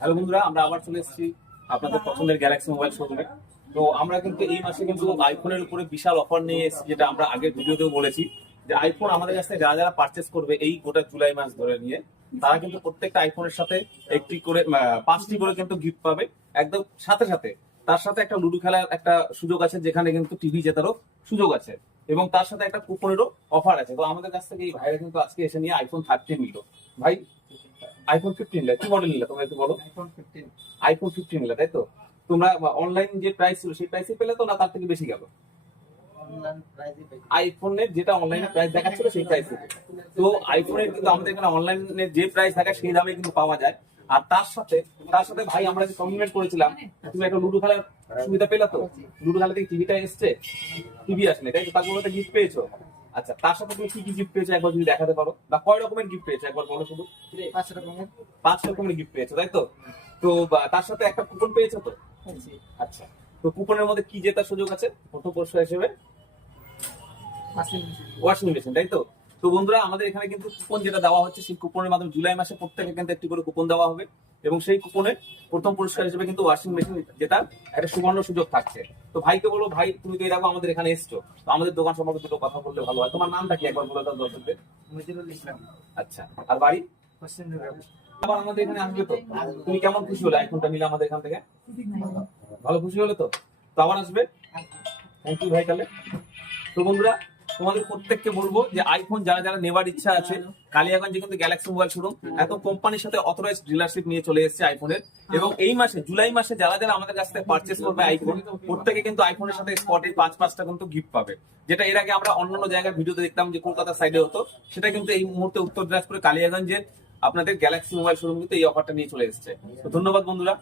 Hello বন্ধুরা, আমরা আবার চলে এসেছি আপনাদের পছন্দের গ্যালাক্সি মোবাইল শোরুমে। তো আমরা কিন্তু এই মাসে কিন্তু আইফোনের উপরে বিশাল অফার নিয়ে এসেছি, যেটা আমরা আগের ভিডিওতেও বলেছি যে আইফোন আমাদের কাছ থেকে যারা যারা পারচেস করবে এই গোটা জুলাই মাস ধরে নিয়ে, তারা কিন্তু প্রত্যেকটা আইফোনের সাথে একটি করে 5টি করে কিন্তু গিফট পাবে একদম সাথে সাথে। তার সাথে একটা লুডো খেলার একটা সুযোগ আছে, যেখানে কিন্তু টিভি জেতারও সুযোগ আছে, এবং তার সাথে একটা কুপনেরও অফার আছে। তো আমাদের কাছ থেকে এই ভাইরা কিন্তু আজকে এসে নিয়ে আইফোন 13 নিল। ভাই, আইফোন 15 নিলে কি মডেল নিলে তোমরা একটু বলো। আইফোন 15 নিলে, তাই তো? তোমরা অনলাইন যে প্রাইস ছিল সেই প্রাইসে পেলে তো, না তার থেকে বেশি গেল? আইফোনের যেটা অনলাইনে প্রাইস দেখাচ্ছিল সেই প্রাইসে। তো আইফোনের কিন্তু আমাদের এখানে অনলাইনে যে প্রাইস দেখায় সেই দামে কিন্তু পাওয়া যায়। আর তার সাথে ভাই আমরা যে কমিটমেন্ট করেছিলাম, তুমি একটা লুডো খেলার সুবিধা পেলে তো? লুডো খেলা থেকে টিভিটা এসছে, টিভি আসলে, তাই তো? তারপর একটা গিফট পেয়েছো। আচ্ছা, তার সাথে তুমি কি কি গিফট পেয়েছো একবার যদি দেখাতে পারো, বা কয় রকমের গিফট পেয়েছো একবার বলো শুধু। 5 রকমের গিফট পেয়েছো, তাই তো? তো তার সাথে একটা কুপন পেয়েছো তো? আচ্ছা, তো কুপনের মধ্যে কি জেতার সুযোগ আছে প্রথম পুরস্কার হিসেবে? ওয়াশিং মেশিন, তাই তো? তো বন্ধুরা, আমাদের এখানে কিন্তু কুপন যেটা দেওয়া হচ্ছে, সেই কুপনের মাধ্যমে জুলাই মাসে প্রত্যেকে কিন্তু একটি করে কুপন দেওয়া হবে, এবং সেই কুপনে প্রথম পুরস্কার হিসেবে কিন্তু ওয়াশিং মেশিন, যেটা একটা সুবর্ণ সুযোগ থাকছে। তো ভাইকে বলো, ভাই তুমি তো এর আগে আমাদের এখানে এসছো, তো আমাদের দোকান সম্পর্কে দুটো কথা বললে ভালো হয়। তোমার নামটা কি একবার বলে দাও দর্শকদের। আচ্ছা, আর বাড়ি? আবার আমাদের এখানে আসবে তো? তুমি কেমন খুশি হলে আইফোনটা নিলে আমাদের এখান থেকে? ভালো খুশি হলে তো? তো আবার আসবে। থ্যাংক ইউ ভাই। তাহলে তো বন্ধুরা, তোমাদের প্রত্যেককে বলবো যে আইফোন যারা যারা নেবার ইচ্ছা আছে, কালিয়াগঞ্জে কিন্তু গ্যালাক্সি মোবাইল শোরুম একদম কোম্পানির সাথে অথরাইজড ডিলারশিপ নিয়ে চলে এসেছে আইফোনের। এবং এই মাসে জুলাই মাসে যারা যারা আমাদের কাছ থেকে পারচেস করবে আইফোন, প্রত্যেকে কিন্তু আইফোনের সাথে স্পটে 5-5টা কিন্তু গিফট পাবে। যেটা এর আগে আমরা অন্যান্য জায়গায় ভিডিওতে দেখতাম যে কলকাতার সাইডে হতো, সেটা কিন্তু এই মুহূর্তে উত্তর দিনাজপুরে কালিয়াগঞ্জের আপনাদের গ্যালাক্সি মোবাইল শোরুম কিন্তু এই অফারটা নিয়ে চলে এসেছে। তো ধন্যবাদ বন্ধুরা।